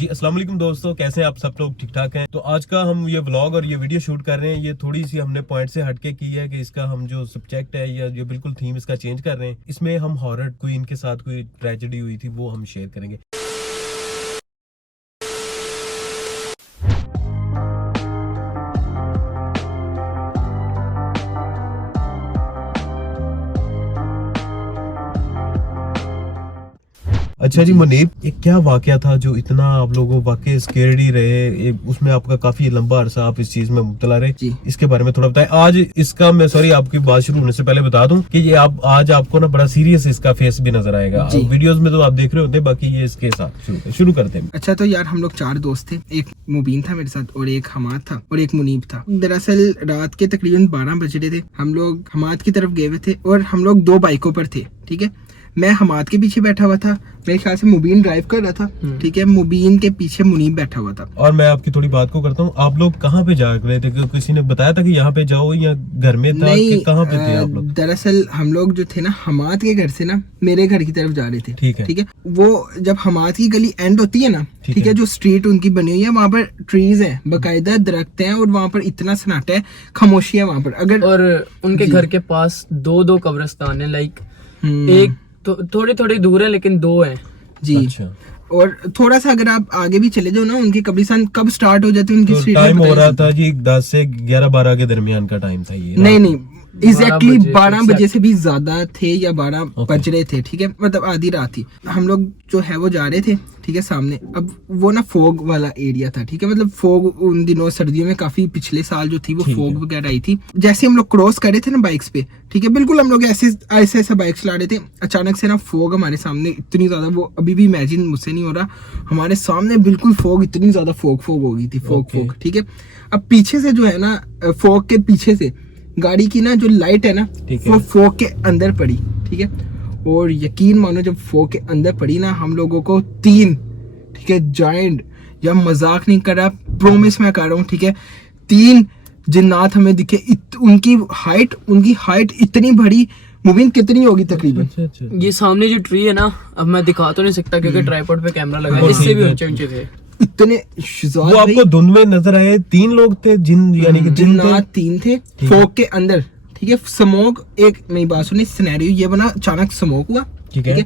जी अस्सलाम वालेकुम दोस्तों, कैसे हैं आप सब लोग? ठीक ठाक हैं। तो आज का हम ये व्लॉग और ये वीडियो शूट कर रहे हैं, ये थोड़ी सी हमने पॉइंट से हटके की है कि इसका हम जो सब्जेक्ट है या जो बिल्कुल थीम इसका चेंज कर रहे हैं। इसमें हम हॉरर कोई इनके साथ कोई ट्रेजेडी हुई थी वो हम शेयर करेंगे। अच्छा जी मुनीब, ये क्या वाकया था जो इतना आप लोगों वाकई स्केर्ड ही रहे? उसमें आपका काफी लंबा अरसा आप इस चीज में मुब्तला रहे जी। इसके बारे में थोड़ा बताएं। आज इसका मैं सॉरी आपकी बात शुरू होने से पहले बता दूं कि ये आप आज आपको ना बड़ा सीरियस इसका फेस भी नजर आएगा। वीडियोस में तो आप देख रहे होते, बाकी ये इसके साथ शुरू करते हैं। अच्छा तो यार हम लोग 4 दोस्त थे, एक मुबीन था मेरे साथ और एक हमाद था और एक मुनीब था। दरअसल रात के तकरीबन 12 बज रहे थे, हम लोग हमाद की तरफ गए हुए थे और हम लोग 2 बाइकों पर थे। ठीक है, मैं हमाद के पीछे बैठा हुआ था, मेरे ख्याल से मुबीन ड्राइव कर रहा था। ठीक है, मुबीन के पीछे मुनीब बैठा हुआ था। और मैं आपकी थोड़ी बात को करता हूँ, आप लोग कहाँ पे जा रहे थे? किसी ने बताया था कि यहाँ पे जाओ या घर में था? नहीं, कहाँ पे थे आप लोग? दरअसल हम लोग जो थे ना, हमाद के घर से ना मेरे घर की तरफ जा रहे थे। ठीक है, वो जब हमाद की गली एंड होती है ना, ठीक है, जो स्ट्रीट उनकी बनी हुई है, वहाँ पर ट्रीज है, बाकायदा दरख्त हैं और वहाँ पर इतना सन्नाटा है, खामोशी है वहाँ पर। अगर और उनके घर के पास 2 कब्रिस्तान है, लाइक एक तो थोड़ी थोड़ी दूर है लेकिन 2 हैं जी। अच्छा। और थोड़ा सा अगर आप आगे भी चले जाओ ना, उनकी कब्रिस्तान कब स्टार्ट हो जाती है उनकी स्ट्रीट? टाइम हो रहा था जी 10 से 11-12 के दरमियान का टाइम था ये। नहीं एग्जैक्टली 12 बजे से भी ज्यादा थे या 12 बज रहे थे। ठीक है, मतलब आधी रात थी। हम लोग जो है वो जा रहे थे, ठीक है, सामने अब वो ना फोग वाला एरिया था। ठीक है, मतलब फोग उन दिनों सर्दियों में काफी पिछले साल जो थी वो फोग वगैरह आई थी। जैसे हम लोग क्रॉस कर रहे थे ना बाइक्स पे, ठीक है, बिल्कुल हम लोग ऐसे बाइक चला रहे थे, अचानक से ना फोग हमारे सामने इतनी ज्यादा, वो अभी भी इमेजिन मुझसे नहीं हो रहा, हमारे सामने बिल्कुल फोग, इतनी ज्यादा फोग हो गई थी। फोग ठीक है। अब पीछे से जो है ना, फोग के पीछे से गाड़ी की ना जो लाइट है ना, वो फोग के अंदर पड़ी। ठीक है, और यकीन मानो जब फोग के अंदर पड़ी ना, हम लोगों को 3, ठीक है, जायंट, या मजाक नहीं कर रहा, प्रोमिस मैं कर रहा हूँ, ठीक है, 3 जिन्नात हमें दिखे। उनकी हाइट इतनी बड़ी, मुबीन कितनी होगी तकरीबन? अच्छा। ये सामने जो ट्री है ना, अब मैं दिखा तो नहीं सकता क्योंकि ट्राइपॉड पे कैमरा लगा है, इससे भी ऊंचे थे इतने। वो आपको धुंध में नजर आए? 3 लोग थे जिन, यानी कि जिन्नात 3 थे फोग के अंदर। ठीक है, स्मोक, एक मेरी बात सुनी, सिनेरियो ये बना, अचानक स्मोक हुआ। ठीक है,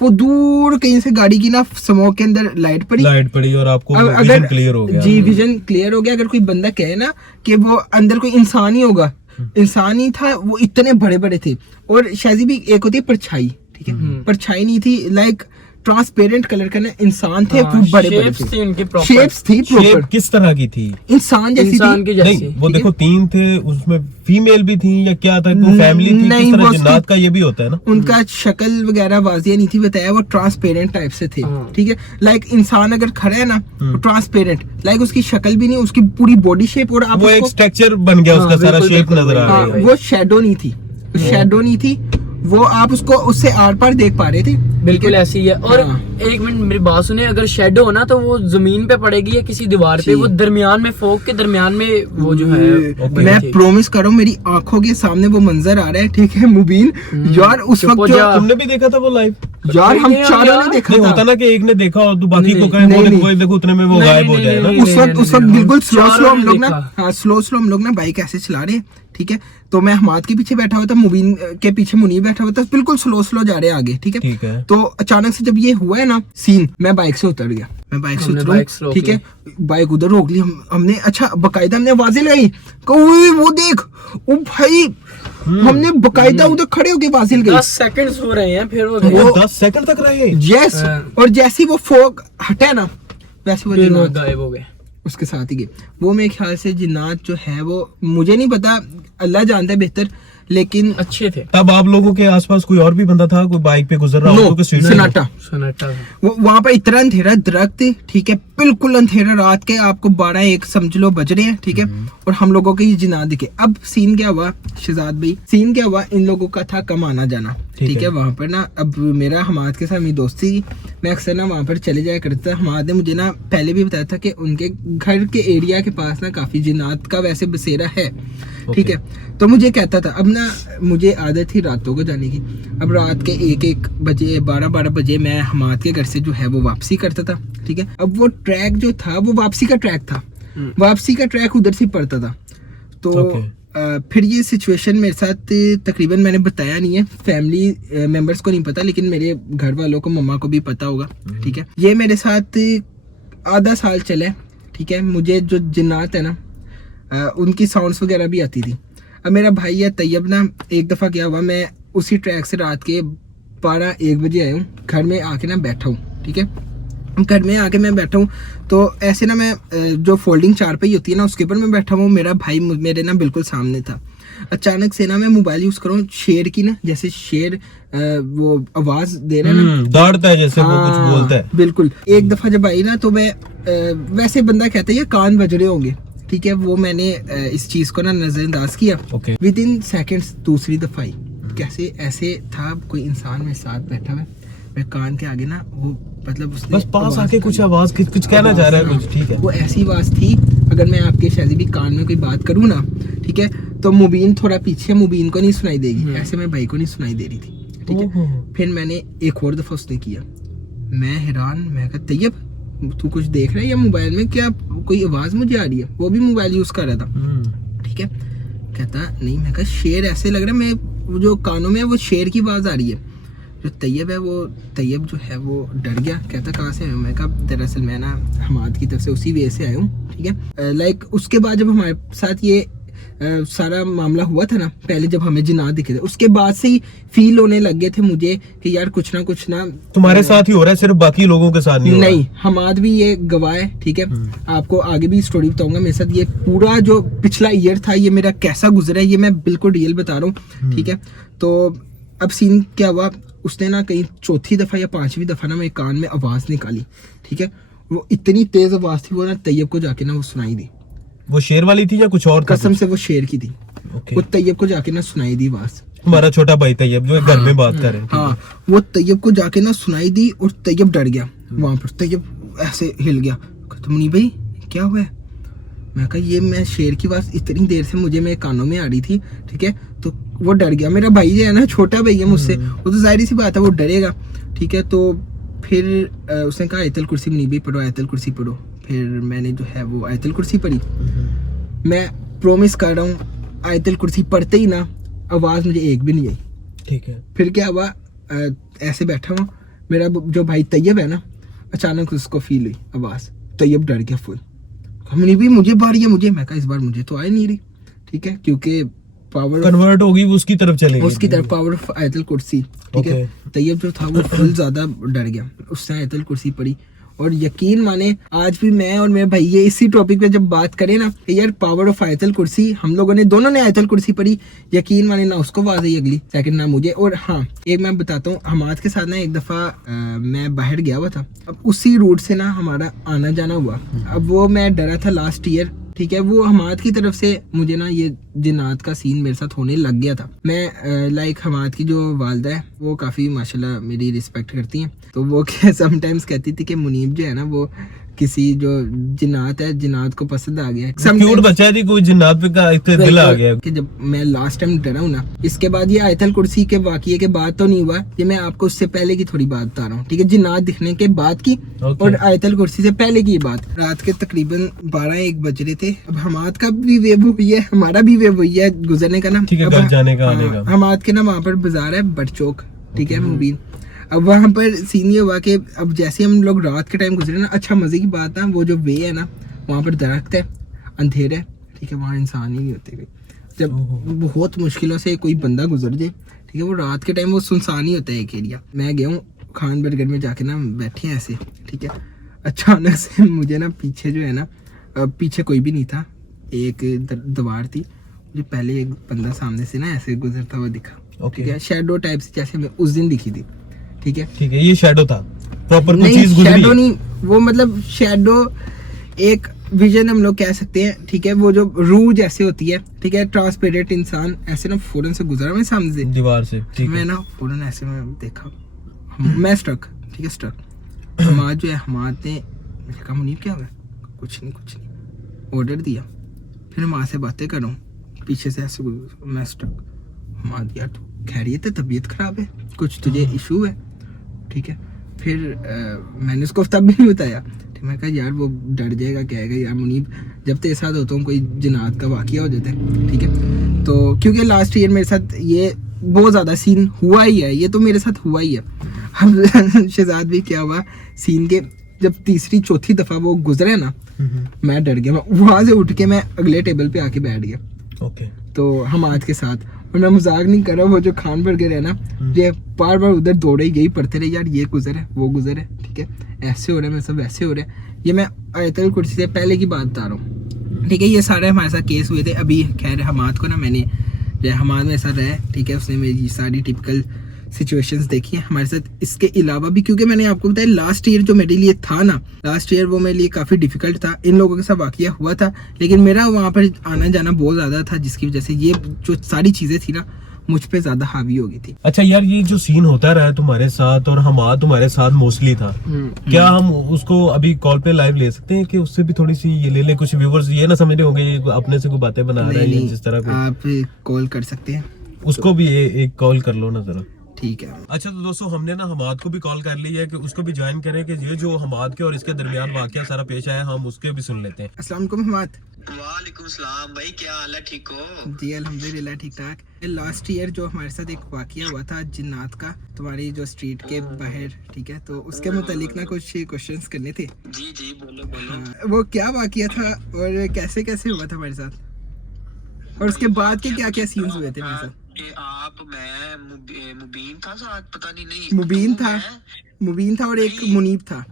वो दूर कहीं से गाड़ी की ना स्मोक के अंदर लाइट पड़ी और आपको विजन क्लियर हो गया। जी, विजन क्लियर हो गया। अगर कोई बंदा कहे ना कि वो अंदर कोई इंसान ही होगा, इंसान ही था, वो इतने बड़े बड़े थे। और शायद भी एक होती है परछाई, ठीक है, परछाई नहीं थी, लाइक ट्रांसपेरेंट कलर का ना इंसान थे, बड़े बड़े थे, शेप्स थी प्रॉपर। किस तरह की थी? इंसान जैसी थी। नहीं, वो देखो 3 थे, उसमें फीमेल भी थी या क्या था? कोई फैमिली थी? किस तरह जिन्नात का ये भी होता है ना? उनका शक्ल वगैरह वाजिया नहीं थी बताया, वो ट्रांसपेरेंट टाइप से थे। ठीक है, लाइक इंसान अगर खड़ा है ना, ट्रांसपेरेंट, लाइक उसकी शक्ल भी नहीं, उसकी पूरी बॉडी शेप, और वो एक स्ट्रक्चर बन गया, उसका सारा शेप नजर आ रहा है। वो शैडो नहीं थी, वो आप उसको उससे आर पार देख पा रहे थे। बिल्कुल ऐसी ही है। और एक मिनट मेरी बात सुने, अगर शेडो हो ना तो वो जमीन पे पड़ेगी या किसी दीवार पे, वो दरमियान में, फोग के दरमियान में वो जो है। मैं प्रोमिस कर रहा हूँ, मेरी आंखों के सामने वो मंजर आ रहा है। ठीक है मुबीन, यार उस वक्त जो तुमने भी देखा था वो लाइव? यार हम चारों ने देखा था। होता ना कि एक ने देखा और बाकी को कहे देखो उतने में वो गायब हो जाए ना। उस वक्त बिल्कुल स्लो हम लोग ना, स्लो हम लोग ना बाइक ऐसे चला रहे हैं। ठीक है, तो मैं हमाद के पीछे बैठा हुआ था, मुबीन के पीछे मुनीब बैठा हुआ था, बिल्कुल स्लो जा रहे हैं आगे। ठीक है, तो अचानक से जब ये हुआ है ना सीन, मैं बाइक से उतर गया। मैं बाइक से उतरा, ठीक है, बाइक उधर रोक ली हमने। अच्छा, बकायदा हमने आवाजें लगाई, वो देख, ओ भाई, हमने बकायदा उधर खड़े होके आवाजें लगाई। 10 सेकंड्स हो रहे हैं, फिर वो 10 सेकंड तक रहे। यस, और जैसे वो फोग हटा ना, वैसे वो जिन्नात गायब हो गए उसके साथ ही गए। वो मेरे ख्याल से जिन्नात जो है, वो मुझे नहीं पता, अल्लाह जानता है बेहतर, लेकिन अच्छे थे। तब आप लोगों के आसपास कोई और भी बंदा था? कोई बाइक पे गुजर रहा हो? सन्नाटा। वो वहाँ पर इतना अंधेरा, दरख्त, ठीक है, बिल्कुल अंधेरा, रात के आपको 12-1 समझ लो बज रहे हैं। ठीक है, और हम लोगों के ये जिन्नात दिखे। अब सीन क्या हुआ शहजाद भाई, सीन क्या हुआ, इन लोगों का था कम आना जाना। ठीक है, वहाँ पर ना, अब मेरा हमाद के साथ मेरी दोस्ती, मैं अक्सर ना वहाँ पर चले जाया करता था। हमाद ने मुझे ना पहले भी बताया था कि उनके घर के एरिया के पास ना काफी जिन्नात का वैसे बसेरा है। ठीक है। तो मुझे कहता था, अब ना मुझे आदत थी रातों को जाने की। अब रात के 1-1 बजे 12-12 बजे मैं हमाद के घर से जो है वो वापसी करता था, ठीक है। अब वो ट्रैक जो था वो वापसी का ट्रैक था, वापसी का ट्रैक उधर से पड़ता था। तो फिर ये सिचुएशन मेरे साथ तकरीबन मैंने बताया नहीं है, फैमिली मेंबर्स को नहीं पता, लेकिन मेरे घर वालों को, मम्मा को भी पता होगा, ठीक है। ये मेरे साथ आधा साल चले, ठीक है। मुझे जो जिन्नात है ना, उनकी साउंड्स वगैरह भी आती थी। अब मेरा भाई है तैयब ना, एक दफ़ा क्या हुआ, मैं उसी ट्रैक से रात के 12-1 बजे आया हूँ, घर में आके ना बैठा हूँ, ठीक है। घर में आके मैं बैठा हूँ, तो ऐसे ना मैं जो फोल्डिंग चारपाई होती है ना, उसके ऊपर मैं बैठा हूँ, मेरा भाई मेरे ना बिल्कुल सामने था। अचानक से ना मैं मोबाइल यूज करूँ, शेर की ना, जैसे शेर वो आवाज दे रहा है ना, दौड़ता है जैसे, वो कुछ बोलता है। बिल्कुल। एक दफा जब आई ना, तो मैं वैसे बंदा कहता है ये कान बज रहे होंगे, ठीक है। वो मैंने इस चीज को ना नजरअंदाज किया। विद इन सेकेंड्स दूसरी दफा आई, कैसे ऐसे था कोई इंसान मेरे साथ बैठा हुआ, मैं कान के आगे ना, वो मतलब उसने बस पास आके कुछ आवाज, कुछ कहना चाह रहा है कुछ, ठीक है। वो ऐसी आवाज थी, अगर मैं आपके शायद भी कान में कोई बात करूँ ना, ठीक है, तो मुबीन थोड़ा पीछे, मुबीन को नहीं सुनाई देगी, ऐसे मेरे भाई को नहीं सुनाई दे रही थी, ठीक है। फिर मैंने एक और दफा उसने किया, मैं हैरान, मैं कहा तैयब तू कुछ देख रहा है या मोबाइल में क्या कोई आवाज मुझे आ रही है? वो भी मोबाइल यूज कर रहा था, ठीक है। कहता नहीं, मैं कहा शेर ऐसे लग रहा है, मैं जो कानों में वो शेर की आवाज आ रही है। जो तैयब है, वो तैयब जो है वो डर गया, कहता कहाँ से आया? मैं कहा दरअसल मैं ना हमाद की तरफ से उसी वे से आया हूँ, ठीक है। लाइक उसके बाद जब हमारे साथ ये सारा मामला हुआ था ना, पहले जब हमें जिन्नात दिखे थे, उसके बाद से ही फील होने लग गए थे मुझे कि यार कुछ ना तुम्हारे साथ ही हो रहा है, सिर्फ बाकी लोगों के साथ नहीं हो रहा। नहीं, हमाद भी ये गवाह है, ठीक है। आपको आगे भी स्टोरी बताऊंगा, मेरे साथ ये पूरा जो पिछला ईयर था ये मेरा कैसा गुजरा है, ये मैं बिल्कुल रियल बता रहा हूँ, ठीक है। तो अब सीन क्या हुआ, उसने ना कहीं चौथी दफा या 5वीं दफा ना मेरे कान में आवाज निकाली, ठीक है। वो इतनी तेज आवाज थी, वो ना तैयब को जाके ना वो सुनाई दी। वो शेर वाली थी या कुछ और? कसम से वो शेर की थी। वो तैयब को जाके ना सुनाई दी आवाज। हमारा छोटा भाई तैयब जो घर में बात कर रहे हैं, हाँ, वो तैयब को जाके ना सुनाई दी और तैयब डर गया। वहां पर तैयब ऐसे हिल गया, कहता मुनीब भाई क्या हुआ है? मैं कहा ये मैं शेर की आवाज इतनी देर से मुझे मेरे कानों में आ रही थी, ठीक है। तो वो डर गया। मेरा भाई जो है ना, छोटा भाई है मुझसे, वो तो जाहिर सी बात है वो डरेगा, ठीक है। तो फिर उसने कहा आयतल कुर्सी मुनीब भाई पढ़ो, आयतल कुर्सी पढ़ो। फिर मैंने जो है वो आयतल कुर्सी पढ़ी। मैं प्रोमिस कर रहा हूँ, आयतल कुर्सी पढ़ते ही ना आवाज मुझे एक भी नहीं आई, ठीक है। फिर क्या हुआ, ऐसे बैठा हुआ, मेरा जो भाई तैयब है ना, अचानक उसको फील हुई आवाज, तैयब डर गया फुल। हमने भी मुझे बारी है मुझे, मैं कहा इस बार मुझे तो आ नहीं रही, ठीक है, क्योंकि पावर कन्वर्ट होगी, वो उसकी तरफ चलेगी, उसकी तरफ पावर ऑफ आयतल कुर्सी, ठीक है। तैयब जो था वो फुल ज्यादा डर गया, उसने आयतल कुर्सी पढ़ी। और यकीन माने आज भी मैं और मेरे भाई ये इसी टॉपिक पे जब बात करें ना कि यार पावर ऑफ आयतल कुर्सी, हम लोगों ने दोनों ने आयतल कुर्सी पढ़ी, यकीन माने ना उसको आवाज आई अगली सेकंड ना मुझे। और हाँ, एक मैं बताता हूँ, हमाद के साथ ना एक दफा मैं बाहर गया हुआ था, अब उसी रूट से ना हमारा आना जाना हुआ। अब वो मैं डरा था लास्ट ईयर, ठीक है। वो हमाद की तरफ से मुझे ना ये जिन्नात का सीन मेरे साथ होने लग गया था। मैं लाइक हमाद की जो वालदा है वो काफ़ी माशाल्लाह मेरी रिस्पेक्ट करती हैं, तो वो क्या समटाइम्स कहती थी कि मुनीब जो है ना वो किसी जो जिन्नात है, जिन्नात को पसंद आ गया। क्यूट बच्चा है, कोई जिन्नात पे का दिल आ गया कि जब मैं लास्ट टाइम डरा हूँ ना, इसके बाद ये आयतल कुर्सी के वाकये के बाद तो नहीं हुआ, ये मैं आपको उससे पहले की थोड़ी बात बता रहा हूँ, ठीक है। जिन्नात दिखने के बाद की और आयतल कुर्सी से पहले की बात। रात के तकरीबन 12-1 बज रहे थे। अब हमाद का भी वेब हुई है, हमारा भी वेब हुई है गुजरने का ना, घर जाने का, आने का। हमाद के ना वहाँ पर बाजार है बट चौक, ठीक है, मुबीन। अब वहाँ पर सीन ये हुआ कि अब जैसे हम लोग रात के टाइम गुजरे ना, अच्छा मजे की बात ना, वो जो वे है ना वहाँ पर दरख्त है, अंधेरा है, ठीक है, वहाँ इंसान ही नहीं होते कोई। जब बहुत मुश्किलों से कोई बंदा गुजर जाए, ठीक है, वो रात के टाइम वो सुनसान ही होता है एक एरिया। मैं गया हूँ खान बर्गर में जाके ना, बैठे हैं ऐसे, ठीक है। अचानक से मुझे ना पीछे जो है ना, पीछे कोई भी नहीं था, एक दीवार थी, मुझे पहले एक बंदा सामने से ना ऐसे गुजरता हुआ दिखा, ठीक है, शैडो टाइप से, जैसे हमें उस दिन दिखी थी, ठीक है। ये शैडो था, प्रॉपर कोई नहीं, चीज गुजरी शैडो नहीं, वो मतलब शैडो एक विजन हम लोग कह सकते हैं, ठीक है। वो जो रूह जैसे होती है, ठीक है, ट्रांसपेरेंट इंसान ऐसे ना फौरन से गुजरा मैं सामने से दीवार से, ठीक है। मैं ना फौरन ऐसे में देखा, मैं स्ट्रक, ठीक है, स्ट्रक। हमाद जो है, हमाद ने मुझे कहा मुनीब क्या हुआ? कुछ नहीं, ऑर्डर दिया। फिर माँ से बातें करूँ, पीछे से ऐसे मैं स्टक, हमाद यार तू खैरियत है, तबीयत खराब है, कुछ तुझे इशू है, ठीक है। फिर मैंने उसको तब भी नहीं बताया, ठीक, मैं कहा यार वो डर जाएगा, कहेगा यार मुनीब जब तेरे साथ होता हूँ कोई जिनात का वाक़या हो जाता है, ठीक है। तो क्योंकि लास्ट ईयर मेरे साथ ये बहुत ज़्यादा सीन हुआ ही है, ये तो मेरे साथ हुआ ही है। हम शहजाद भी क्या हुआ सीन के, जब तीसरी चौथी दफ़ा वो गुजरे ना, मैं डर गया, मैं वहाँ से उठ के मैं अगले टेबल पे आके बैठ गया। ओके। तो हमाद के साथ, और मैं मजाक नहीं कर रहा, वो जो खान बर्गर है ना, ये बार बार उधर दौड़े ही गई पड़ते रहे, यार ये गुजर है वो गुजर है, ठीक है, ऐसे हो रहा है, मैं सब ऐसे हो रहा है। ये मैं आयतल कुर्सी से पहले की बात बता रहा हूँ, ठीक है। ये सारे हमारे साथ केस हुए थे। अभी खैर हमाद को ना मैंने, हमाद में ऐसा रहा है, ठीक है, उसने मेरी सारी टिपिकल सिचुएशंस देखी है हमारे साथ। इसके अलावा भी क्योंकि मैंने आपको बताया लास्ट ईयर जो मेरे लिए था ना, लास्ट ईयर वो मेरे लिए काफ़ी डिफिकल्ट था, इन लोगों के साथ वाकया हुआ था, लेकिन मेरा वहाँ पर आना जाना बहुत ज़्यादा था, जिसकी वजह से ये जो सारी चीज़ें थी ना मुझ पे ज़्यादा हावी हो गई थी। अच्छा यार, ये जो सीन होता रहा है तुम्हारे साथ और हमाद तुम्हारे साथ मोस्टली था, क्या हम उसको अभी कॉल पे लाइव ले सकते हैं कि उससे भी थोड़ी सी ये ले ले? कुछ व्यूवर्स ये ना समझ रहे होंगे ये अपने से कोई बातें बना रहा है, जिस तरह को आप कॉल कर सकते हैं, उसको भी एक कॉल कर लो ना जरा। ठीक है। अच्छा तो दोस्तों, हमने ना हमाद को भी कॉल कर लिया है कि उसको भी ज्वाइन करें, कि ये जो हमाद के और इसके दरमियान वाकया सारा पेश आया, हम उसके भी सुन लेते हैं। अस्सलाम वालेकुम हमाद। वालेकुम सलाम भाई, क्या हाल है, ठीक हो? जी अल्हम्दुलिल्लाह ठीक ठाक। लास्ट ईयर जो हमारे साथ एक वाकया हुआ था जिन्नात का, तुम्हारी जो स्ट्रीट के बाहर, ठीक है, तो उसके मुतालिक ना कुछ क्वेश्चंस करने थे। जी जी बोलो बोलो। वो क्या वाकया था और कैसे कैसे हुआ था हमारे साथ, और उसके बाद के क्या क्या सीन्स हुए थे मेरे साथ? कि आप, मैं मुबीन था साथ, पता नहीं मुबीन था और एक मुनीब था।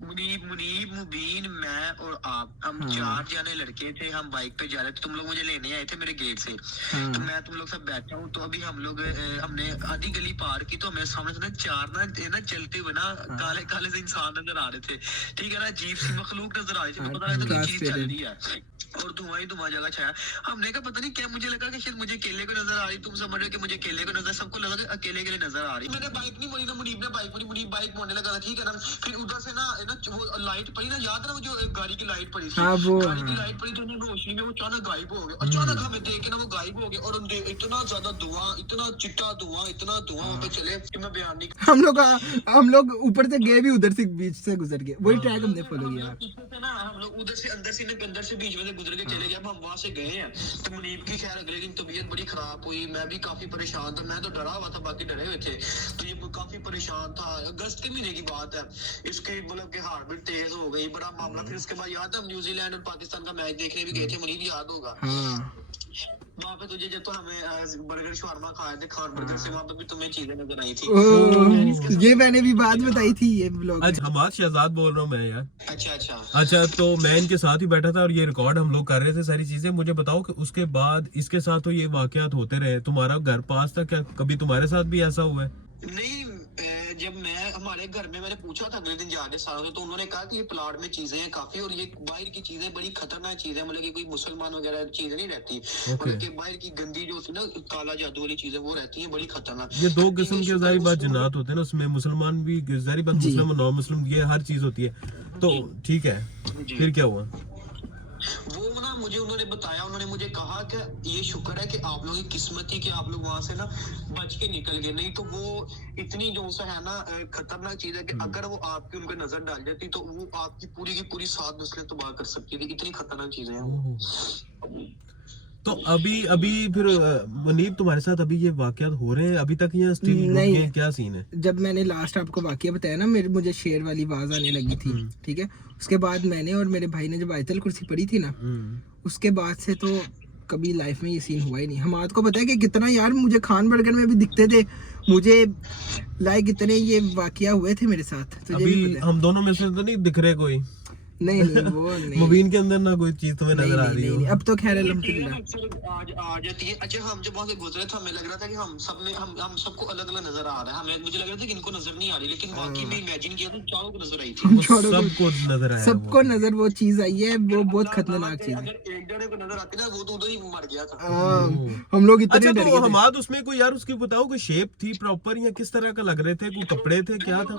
मुनीब मुबीन मैं और आप, हम 4 जने लड़के थे, हम बाइक पे जा रहे थे, तुम लोग मुझे लेने आए थे मेरे गेट से। तो मैं तुम लोग सब बैठा हूँ, तो अभी हम लोग हमने आधी गली पार की, तो हमें सामने से 4 ना चलते हुए ना काले काले से इंसान नजर आ रहे थे, ठीक है ना, अजीब सी मखलूक नजर आ रही थी, तो पता लगा कोई चीज चल रही है और धुआं ही धुआं जगह छाया। हमने कहा पता नहीं क्या, मुझे लगा कि शायद मुझे अकेले को नजर आ रही, तुम समझ रहे हो कि मुझे अकेले को नजर, सबको लगा कि अकेले के लिए नजर आ रही। मैंने बाइक नहीं मोड़ी ना, मुनीब ने बाइक मोड़ी, मुनीब बाइक मोड़ने लगा था, ठीक है ना। फिर उधर से ना वो लाइट पड़ी ना, याद है ना वो जो गाड़ी की लाइट पड़ी थी, गाड़ी की लाइट पड़ी, तो रोशनी में वो अचानक गायब हो गया। अचानक हमें देख के ना वो गायब हो गया, और इतना ज्यादा धुआं, इतना चिट्टा धुआं, इतना धुआं वहाँ पे चले कि मैं बयान नहीं। हम लोग ऊपर से गए भी, उधर से बीच से गुजर गए, वही ट्रैक हमने फॉलो किया ना, हम लोग उधर से अंदर से बीच में से गुजर के चले गए। अब हम वहाँ से गए हैं, तो मुनीब की खैर अगले दिन तबीयत बड़ी खराब हुई, मैं भी काफी परेशान था, मैं तो डरा हुआ था, बाकी डरे हुए थे, तो ये काफी परेशान था। अगस्त के महीने की बात है, इसके मतलब के हार्ट बीट तेज हो गई, बड़ा मामला। फिर उसके बाद याद है हम न्यूजीलैंड और पाकिस्तान का मैच देखने भी गए थे, मुनीब याद होगा। वहाँ पे तुझे जब तो हमें बर्गर शवारमा खाए थे, खान बर्गर से, वहाँ पे भी तुम्हें चीजें नजर आई थी। ये मैंने भी बात बताई थी ये ब्लॉग। आज हमाद शहजाद बोल रहा हूँ मैं यार। अच्छा, तो मैं इनके साथ ही बैठा था और ये रिकॉर्ड हम लोग कर रहे थे सारी चीजें। मुझे बताओ कि उसके बाद इसके साथ तो ये वाकयात होते रहे, तुम्हारा घर पास था, क्या कभी तुम्हारे साथ भी ऐसा हुआ है? नहीं, जब मैं हमारे घर में मैंने पूछा था अगले दिन जाने सालों से, तो उन्होंने कहा कि ये प्लाट में चीजें हैं काफी, और ये बाहर की चीजें बड़ी खतरनाक चीजें, मतलब कि कोई मुसलमान वगैरह चीजें नहीं रहती, मतलब कि बाहर की गंदी जो होती है ना, काला जादू वाली चीजें, वो रहती हैं बड़ी खतरनाक। ये 2 किस्म के जारी बात जिन्नात होते हैं ना, उसमें मुसलमान भी जारी बात, मुस्लिम और नॉन मुस्लिम, ये हर चीज होती है। तो ठीक है, फिर क्या हुआ? वो ना मुझे उन्होंने बताया, उन्होंने मुझे कहा कि ये शुक्र है कि आप लोगों की किस्मत थी कि आप लोग वहां से ना बच के निकल गए, नहीं तो वो इतनी जो सा है ना खतरनाक चीज है कि अगर वो आपकी उनको नजर डाल जाती तो वो आपकी पूरी की पूरी 7 नस्लें तबाह कर सकती थी, इतनी खतरनाक चीजें हैं। तो अभी फिर मुनीब तुम्हारे साथ अभी ये वाकयात हो रहे हैं अभी तक, या स्टिल नहीं? क्या सीन है? जब मैंने लास्ट आपको वाकया बताया ना, मुझे शेर वाली आवाज आने लगी थी, ठीक है, उसके बाद मैंने और मेरे भाई ने जब आयतल कुर्सी पढ़ी थी ना, उसके बाद से तो कभी लाइफ में ये सीन हुआ ही नहीं। हम आपको पता है कि कितना यार मुझे खान बर्गर में भी दिखते थे, मुझे लाइक इतने ये वाकया हुए थे मेरे साथ। तो अभी हम दोनों में से तो नहीं दिख रहे कोई? नहीं वो नहीं, मुबीन के अंदर ना कोई चीज तुम्हें नजर आ रही हो? अब तो खैर अल्हम्दुलिल्लाह आज आ जाती है। अच्छा, हम जब वहाँ से गुजरे थे, हमें लग रहा था कि हम सब में हम सबको अलग अलग नजर आ रहा है, हमें मुझे लग रहा था कि इनको नजर नहीं आ रही, लेकिन बाकी में इमेजिन किया तो चारों को नजर आई थी। सबको नजर आया, सबको नजर वो चीज आई है, वो बहुत खतरनाक चीज है। अगर एक जने को नजर आती ना, वो तो उधर ही मर गया था। हम लोग इतने अच्छा डर तो गए थे। हमाद उसमें कोई यार उसकी बताओ कोई शेप थी प्रॉपर या किस तरह का लग रहे थे, कोई कपड़े थे क्या था?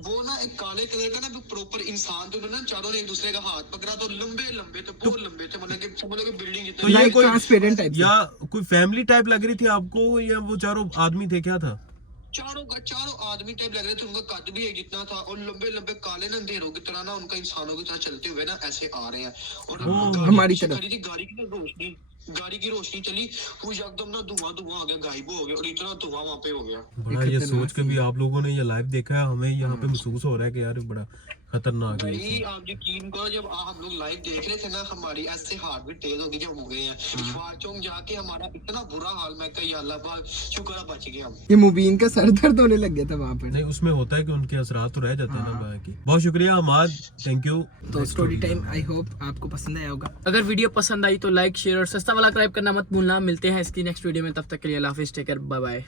वो ना एक काले कलर का ना प्रॉपर इंसान थे, उन्होंने चारों ने एक दूसरे का हाथ पकड़ा, तो लंबे लंबे थे, बहुत लंबे थे, मतलब कि समझ लो कि बिल्डिंग तो जितने। ये कोई ट्रांसपेरेंट टाइप या कोई फैमिली टाइप लग रही थी आपको या वो चारों आदमी थे, क्या था? चारों आदमी टाइप लग रहे थे, उनका कद भी एक जितना था और लंबे लंबे काले ना अंधेरों की तरह ना, उनका इंसानों की तरह चलते हुए ना ऐसे आ रहे हैं। और हमारी गाड़ी तरफ। खड़ी थी, गाड़ी की रोशनी चली, वो एकदम ना धुआं आ गया, गायब हो गया, और इतना धुआं वहां पे हो गया। बड़ा ये सोच के भी आप लोगों ने ये लाइव देखा है, हमें यहाँ पे महसूस हो रहा है कि यार बड़ा खतरनाक है ये भाई चीज़। आप यकीन करो, जब हम लोग लाइव देख रहे थे ना, हमारी ऐसे हार्ट भी तेज हो गई जब हो गए हैं विश्वास चौक जाके, हमारा इतना बुरा हाल, मैं कही अल्लाह पाक शुक्र है बच गए हम। ये मुबीन का सर दर्द होने लग गया था वहाँ पर। नहीं उसमें होता है कि उनके असरात तो रह जाते हैं ना बाकी। बहुत शुक्रिया हमाद, थैंक यू। तो स्टोरी टाइम आई होप आपको पसंद आया होगा। अगर वीडियो पसंद आई तो लाइक शेयर और सस्ता वाला सब्सक्राइब करना मत भूलना। मिलते हैं इसकी नेक्स्ट वीडियो में, तब तक के लिए अल्लाह हाफिज़, टेक केयर, बाय बाय।